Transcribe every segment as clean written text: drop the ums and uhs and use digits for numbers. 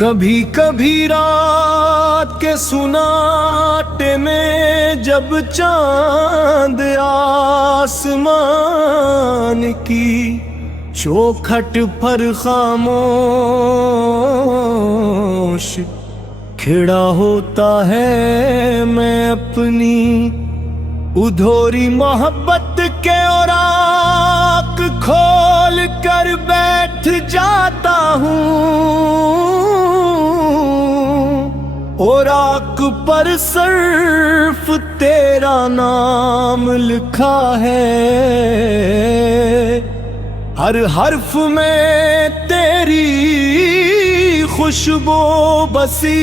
कभी कभी रात के सुनाटे में जब चांद आसमान की चौखट पर खामोश खिड़ा होता है, मैं अपनी उधोरी मोहब्बत के और आँख खोल कर बैठ जाता हूँ और आँख पर सिर्फ तेरा नाम लिखा है। हर हर्फ में तेरी खुशबू बसी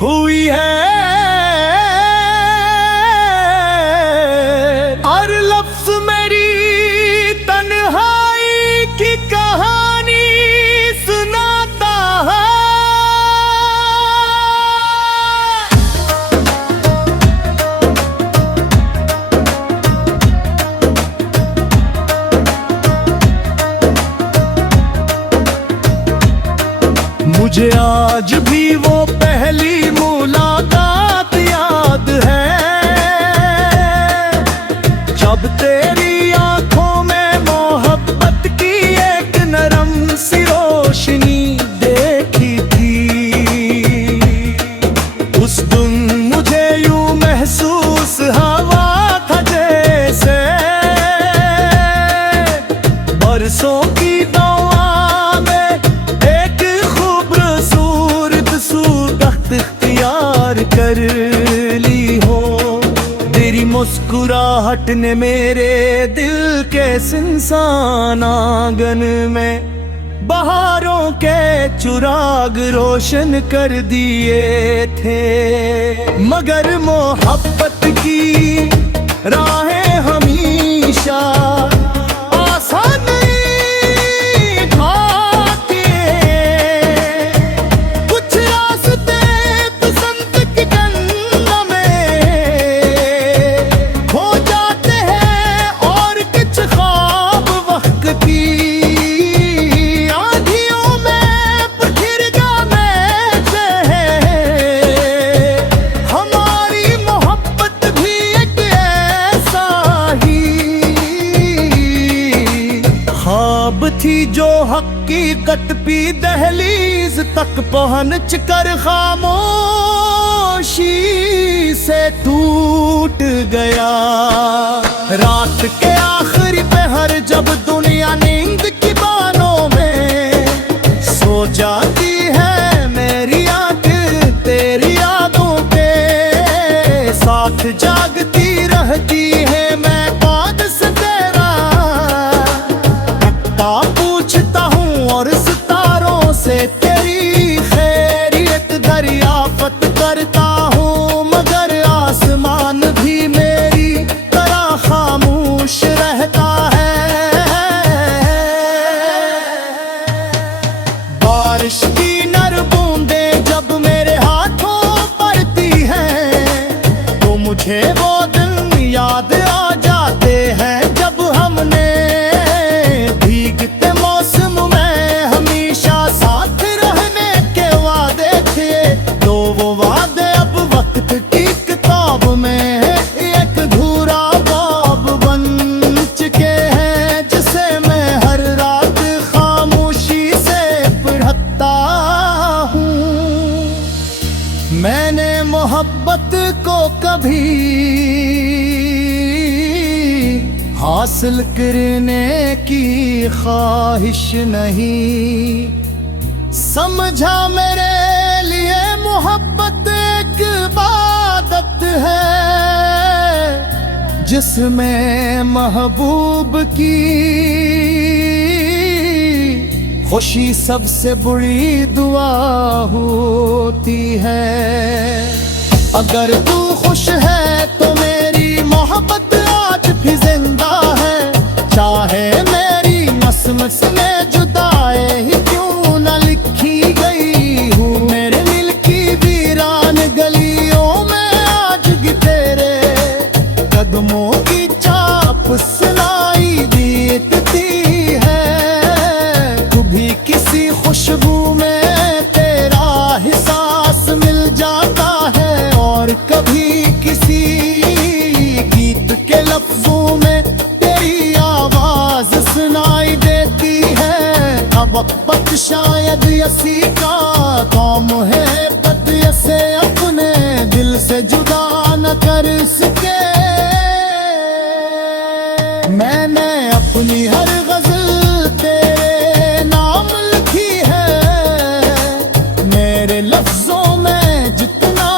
हुई है, हर लफ्ज मेरी तन्हाई की कहानी सुनाता है। मुझे आज भी वो पहली मुलाकात याद है, जब तेरी आंखों में मोहब्बत की एक नरम सी रोशनी देखी थी। उस दिन मुझे यूं महसूस हवा था जैसे बरसों की कर ली हो। तेरी मुस्कुराहट ने मेरे दिल के सुनसान आंगन में बहारों के चिराग रोशन कर दिए थे। मगर मोहब्बत की राहें हमेशा आसान थी जो हकीकत भी दहलीज तक पहुंच कर खामोशी से टूट गया। रात के आखिरी पहर जब दुनिया नींद की बानों में सो जाती है, मेरी आंख तेरी यादों के साथ जागती रहती है। मैं बाद से तेरा पूछता हूँ और सितारों से तेरी खैरियत दरियाफ्त करता हूँ, मगर आसमान भी मेरी तरह खामोश रहता है। बारिश की नर बूंदें जब मेरे हाथों पड़ती हैं तो मुझे वो दिन याद आ जाते हैं जब हमने भीगते मौसम में हमेशा साथ रहने के वादे थे। तो वो वादे अब वक्त की किताब में एक अधूरा बाब बन चुके हैं, जिसे मैं हर रात खामोशी से पढ़ता हूँ। मैंने मोहब्बत को कभी हासिल करने की ख्वाहिश नहीं समझा, मेरे लिए मोहब्बत एक इबादत है जिसमें महबूब की खुशी सबसे बड़ी दुआ होती है। अगर तू खुश है तो मेरी मोहब्बत आज भी जिंदा है, चाहे मेरी नस्मस में जुदाई ही क्यों न लिखी गई हूँ। मेरे दिल की वीरान गलियों में आज भी तेरे कदमों की चाप सुनाई देती है। तू भी किसी खुशबू में असी का कौम है, पत से अपने दिल से जुदा न कर सके। मैंने अपनी हर गजल तेरे नाम लिखी है, मेरे लफ्जों में जितना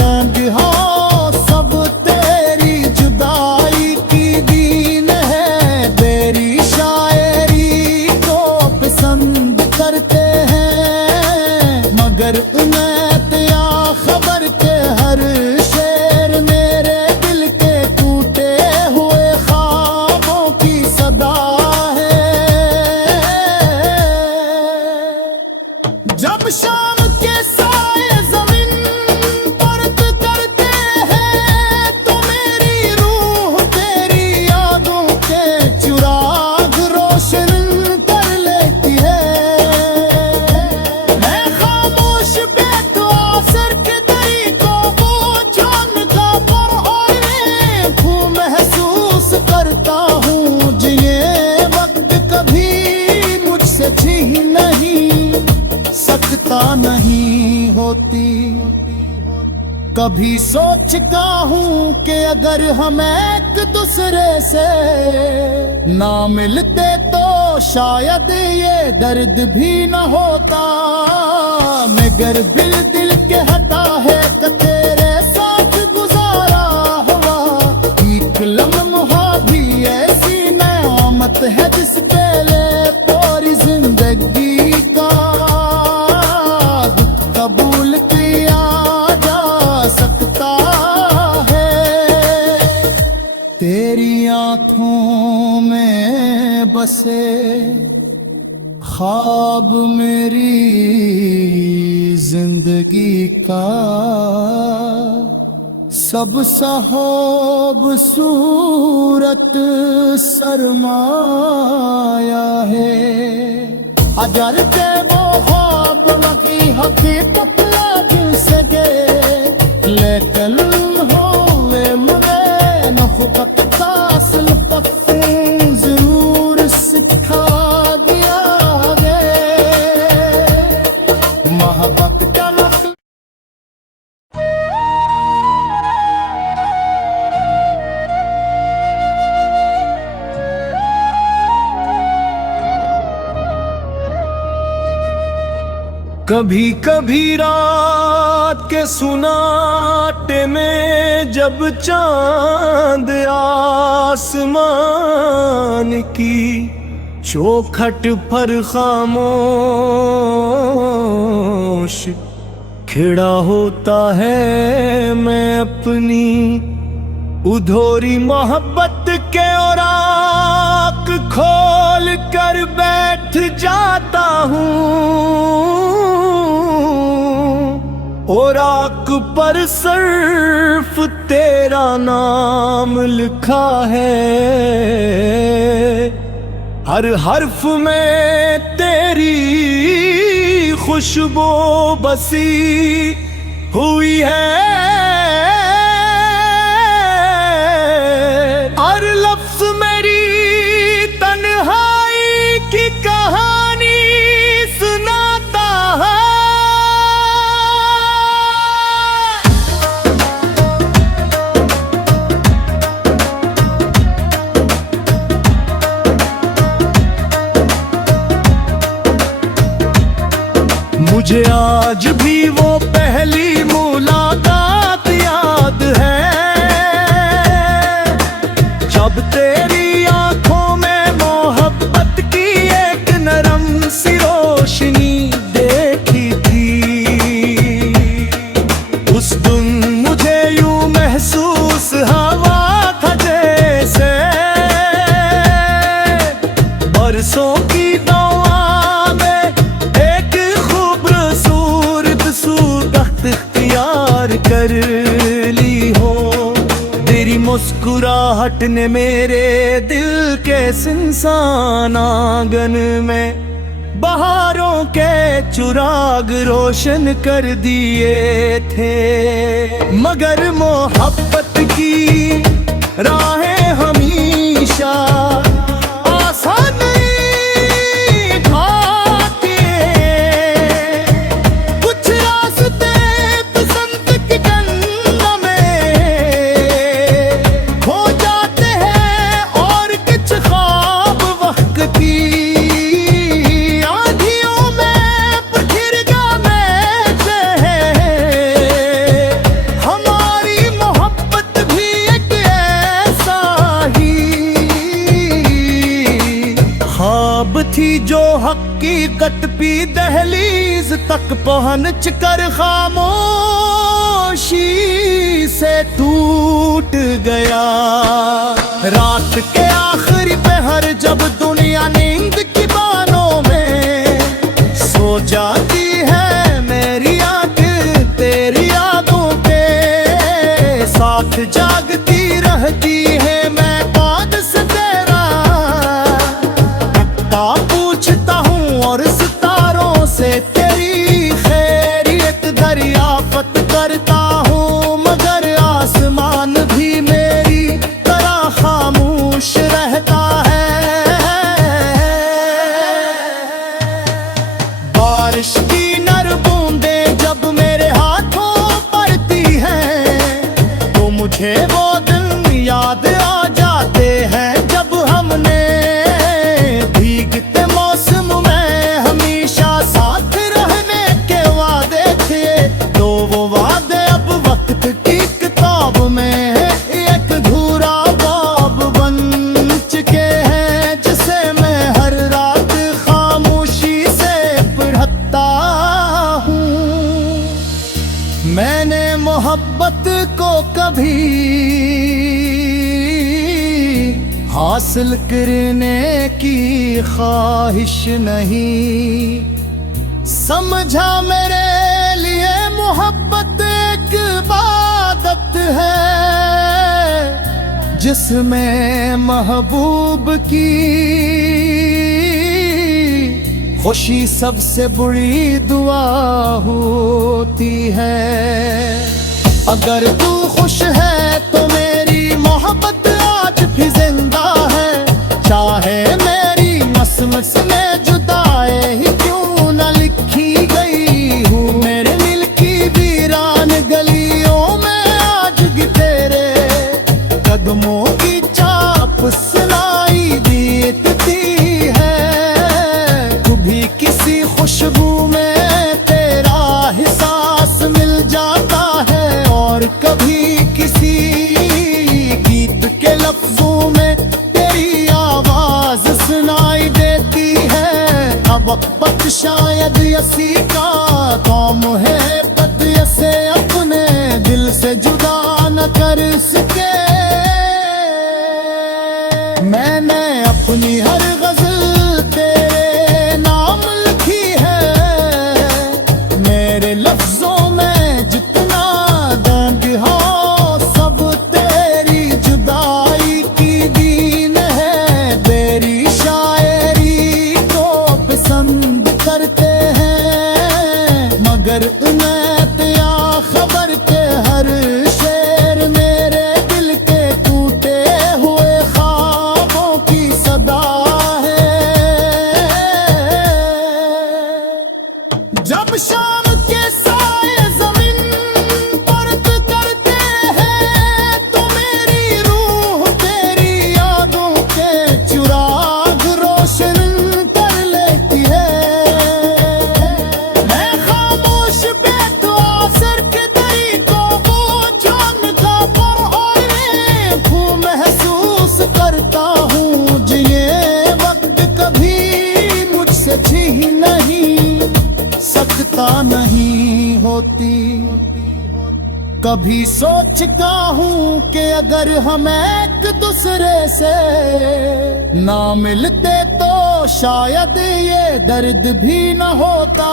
दर्द हो सब तेरी जुदाई की दीन है। तेरी शायरी को पसंद करते हैं, मगर उन्हें त्या खबर के हर शेर मेरे दिल के टूटे हुए ख्वाबों की सदा है। जब शाम के साए जमीन परत करते हैं, तो मेरी रूह तेरी यादों के चिराग रोशन कर लेती है। मैं खामोश बेतवासर के तरीकों को जानता पर और महसूस करता हूँ, ये वक्त कभी मुझसे छीन नहीं सकता नहीं होती। कभी सोचता हूँ कि अगर हम एक दूसरे से ना मिलते तो शायद ये दर्द भी न होता। मगर दिल के हटा है कि तेरे साथ गुजारा हुआ एक लम्हा भी ऐसी नेमत है जिस पे ले पूरी जिंदगी का दुख कबूल किया जा सकता है। तेरी आंखों में बसे ख्वाब मेरी जिंदगी का सब सहोब सूरत सरमाया है। अजर के वो ख्वाब लगी हकीकत लागिन सके, लेकिन हुए मुझे नखुकत कासल पक्तून जरूर सिखा दिया गे। मोहब्बत का कभी कभी रात के सुनाटे में जब चांद आसमान की चौखट पर खामोश खिड़ा होता है, मैं अपनी उधोरी मोहब्बत के और आँख खोल कर बैठ जाता हूँ, और आँख पर सिर्फ तेरा नाम लिखा है। हर हर्फ में तेरी खुशबू बसी हुई है, हर लफ्ज मेरी तन्हाई की कहानी सुनाता है। मुझे आज भी वो पहली मुलाकात याद है, जब तेरी आंखों में मोहब्बत की एक नरम सी रोशनी देखी थी। उस दिन मुझे यूं महसूस हवा था जैसे बरसों की कर ली हो। तेरी मुस्कुराहट ने मेरे दिल के सिंसान आंगन में बहारों के चिराग रोशन कर दिए थे। मगर मोहब्बत की राहें हमेशा आसान नहीं होती, हकीकत पी दहलीज तक पहुंच कर खामोशी से टूट गया। रात के आखिरी पहर जब दुनिया नींद की बानों में सो जाती है, मेरी आंख तेरी यादों के साथ जागती रहती है। मैं बाद से तेरा पता पूछता हूँ और सितारों से तेरी खैरियत दरियाफ्त करता हूँ, मगर आसमान भी मेरी तरह खामोश रहता है। बारिश की नर बूंदें जब मेरे हाथों पड़ती हैं तो मुझे वो दिन याद आ जाते हैं जब हमने भीगते मौसम में हमेशा साथ रहने के वादे किए। तो वो वादे अब वक्त की किताब में एक अधूरा बाब बन चुके हैं, जिसे मैं हर रात खामोशी से पढ़ता हूँ। मैंने मोहब्बत को कभी हासिल करने की ख्वाहिश नहीं समझा, मेरे लिए मोहब्बत एक इबादत है जिसमें महबूब की खुशी सबसे बड़ी दुआ होती है। अगर तू खुश है तो मेरी मोहब्बत आज भी जिंदा है, चाहे मेरी नस्ल में जुदाई ही क्यों न लिखी गई हूँ। मेरे दिल की वीरान गलियों में आज भी तेरे कदमों की चाप सुनाई देती है। कभी किसी खुशबू में तेरा एहसास मिल जाता है और कभी किसी गीत के लफ्जों में तेरी आवाज सुनाई देती है। अब वक्त शायद यसी का कौम है, पत यसे अपने दिल से जुदा न कर सके। मैंने अपनी हर गजल तेरे नाम लिखी है, मेरे लफ्जों में जितना दर्द हो सब तेरी जुदाई की दीन है। तेरी शायरी को पसंद करते हैं मगर उन्हें त्या खबर के हर शेर मेरे दिल के टूटे हुए ख्वाबों की सदा है। जब शाम के साए जमीन पर करते हैं तो मेरी रूह तेरी यादों के चिराग रोशन कर लेती है। मैं खामोश बेदुआ सर के दरी को वो जानता पर और खूब महसूस करता हूँ जिन्हें वक्त कभी मुझसे छीन नहीं सकता नहीं होती। कभी सोचता हूँ कि अगर हम एक दूसरे से ना मिलते तो शायद ये दर्द भी न होता।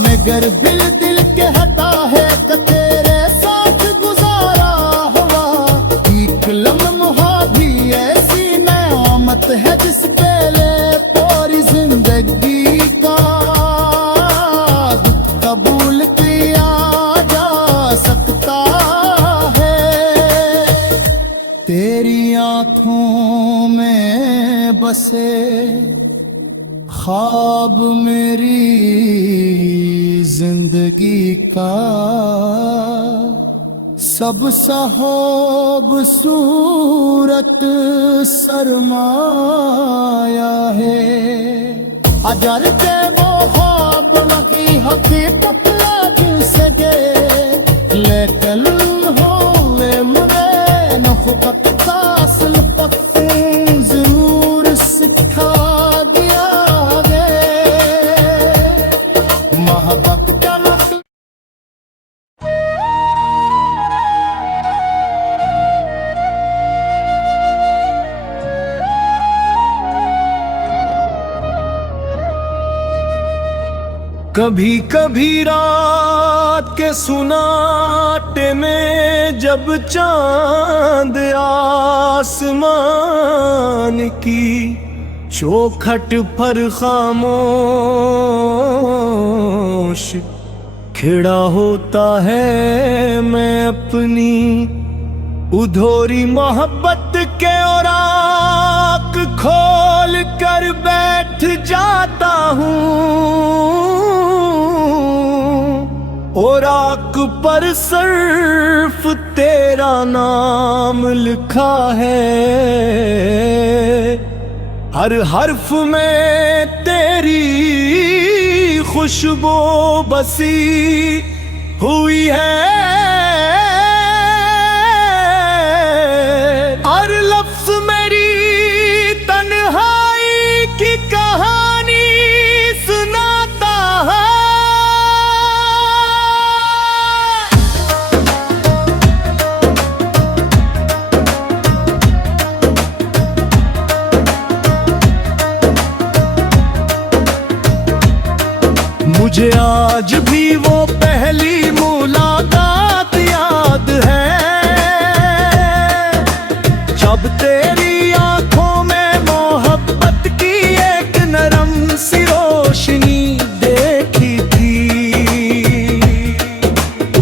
मगर दिल के हटा है कि तेरे साथ गुजारा हुआ एक लम्हा भी ऐसी नेमत है जिस पहले पूरी जिंदगी का दुख कबूल किया जा सकता है। तेरी आंखों में बसे ख्वाब मेरी जिंदगी का सब सहोब सूरत सरमाया है। अगर के वो ख्वाब नहीं हकीकत लागिल सके लेकिन होवे मुझे नखुकत कासल पत्ते जरूर सिखा दिया कभी कभी रात के सुनाटे में जब चांद आसमान की चौखट पर खामोश खिड़ा होता है, मैं अपनी उधोरी मोहब्बत के औराक खोल कर बैठ जाता हूँ। औराक पर सिर्फ तेरा नाम लिखा है, हर हर्फ में तेरी खुशबू बसी हुई है, हर लफ्ज मेरी तन्हाई की कहानी सुनाता है। मुझे आज भी वो पहली मुलाकात याद है, जब तेरी आंखों में मोहब्बत की एक नरम सी रोशनी देखी थी।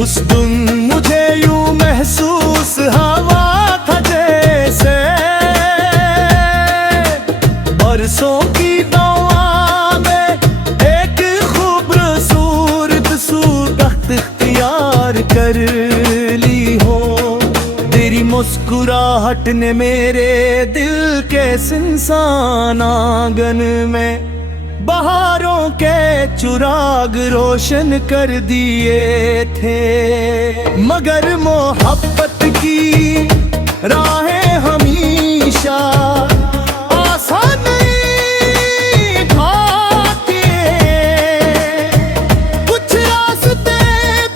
उस दिन मुझे यूं महसूस हवा था जैसे बरसों की दवा में एक खूबसूरत सूरत इख्तियार कर ली हो। तेरी मुस्कुराहट ने मेरे दिल के सुनसान आंगन में बहारों के चिराग रोशन कर दिए थे, मगर मोहब्बत की राहें हमेशा आसान नहीं ढाती। कुछ रास्ते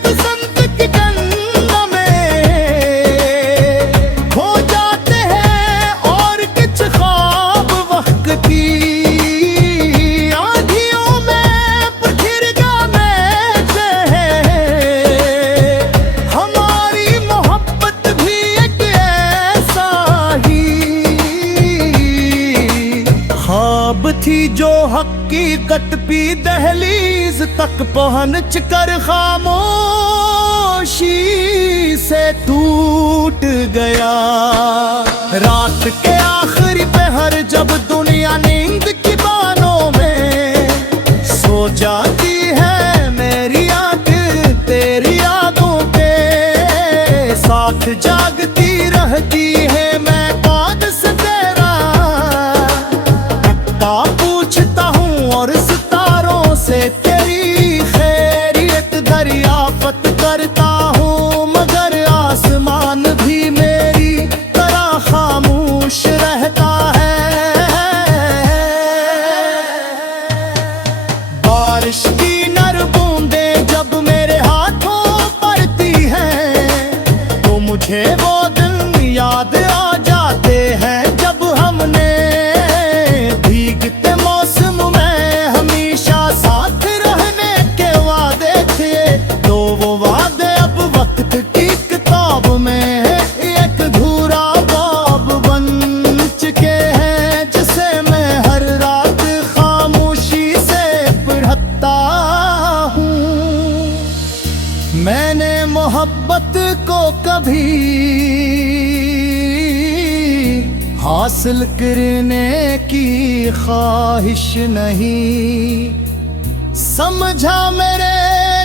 बसंत की गंगा में खो जाते हैं और कुछ ख्वाब वक्त की आंधियों में प्रखिरगा में हमारी मोहब्बत भी एक ऐसा ही ख्वाब थी जो हकीकत पी दहलीज तक पहुंच कर खामोशी से टूट गया। रात के आखिरी पहर जब दुनिया नींद की बानों में सो जाती है, मेरी आंख तेरी यादों के साथ जागती रहती है। मैं बाद से तेरा पता पूछता हूँ और सितारों से तेरी खैरियत दरियाफ्त करता हूँ, मगर आसमान भी मेरी तरह खामोश रहता है। बारिश की नर बूंदें जब मेरे हाथों पड़ती हैं तो मुझे वो दिन याद आ जाते हैं जब हमने भीगते मौसम में हमेशा साथ रहने के वादे थे। तो वो वादे अब वक्त की किताब में एक अधूरा बाब बन चुके हैं, जिसे मैं हर रात खामोशी से पढ़ता हूँ। मैंने मोहब्बत को कभी हासिल करने की ख्वाहिश नहीं समझा, मेरे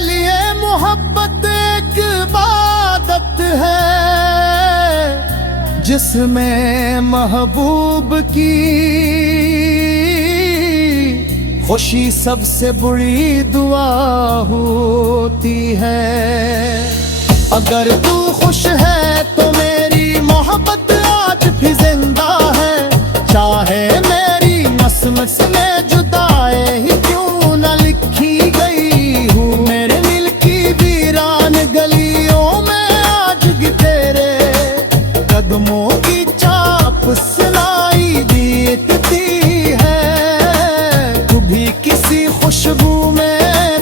लिए मोहब्बत एक इबादत है जिसमें महबूब की खुशी सबसे बड़ी दुआ होती है। अगर तू खुश है तो मेरी मोहब्बत आज भी जिंदा है, चाहे मेरी मसमस में जुदाई ही क्यों न लिखी गई हूँ। मेरे दिल की वीरान गलियों में आज भी तेरे कदमों की चाप सुनाई देती है। तू भी किसी खुशबू में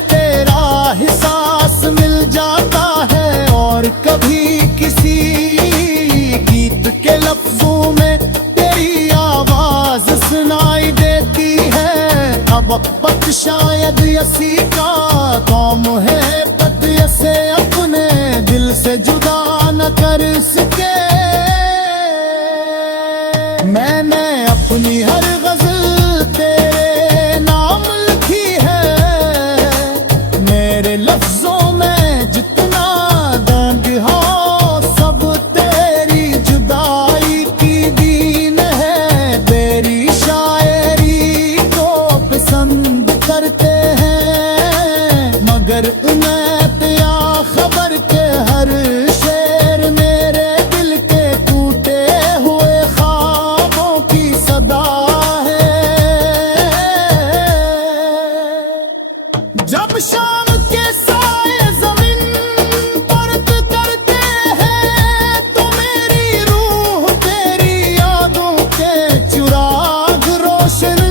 तेरे शायद असी का कौम है पत से अपने दिल से जुदा न कर सके। मैंने अपनी हर गजल तेरे नाम लिखी है, मेरे लफ्जों में जितना दर्द हो सब तेरी जुदाई की दीन है। तेरी शायरी को पसंद करते हैं मगर उन्हें त्या खबर के हर शेर मेरे दिल के टूटे हुए ख्वाबों की सदा है। जब शाम के साए जमीन पर्द करते हैं तो मेरी रूह तेरी यादों के चिराग रोशन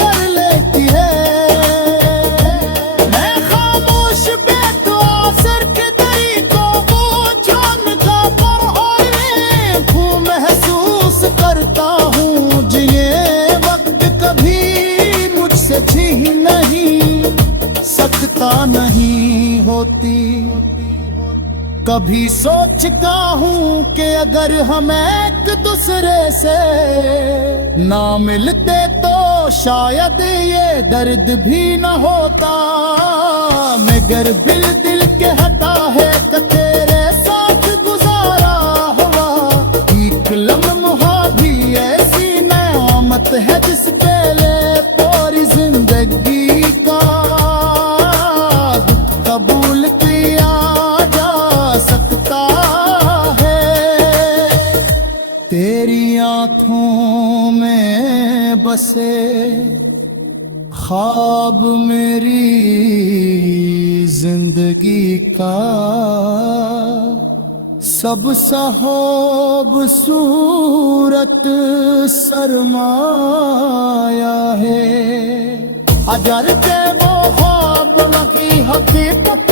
कर लेती है। मैं खामोश बेतवासर के तरीकों को जानता पर और महसूस करता हूँ जिन्हें वक्त कभी मुझसे छीन नहीं सकता नहीं होती। कभी सोचता हूँ कि अगर हम एक दूसरे से ना मिलते तो शायद ये दर्द भी न होता। मगर दिल के हटा है कि तेरे साथ गुजारा हुआ एक लम्हा भी ऐसी नेमत है जिस पे ले पूरी जिंदगी का दुख कबूल किया जा सकता है। तेरी आंखों में बसे ख्वाब मेरी जिंदगी का सब सहोब सूरत सरमाया है। अजर के वो ख्वाब की हकीकत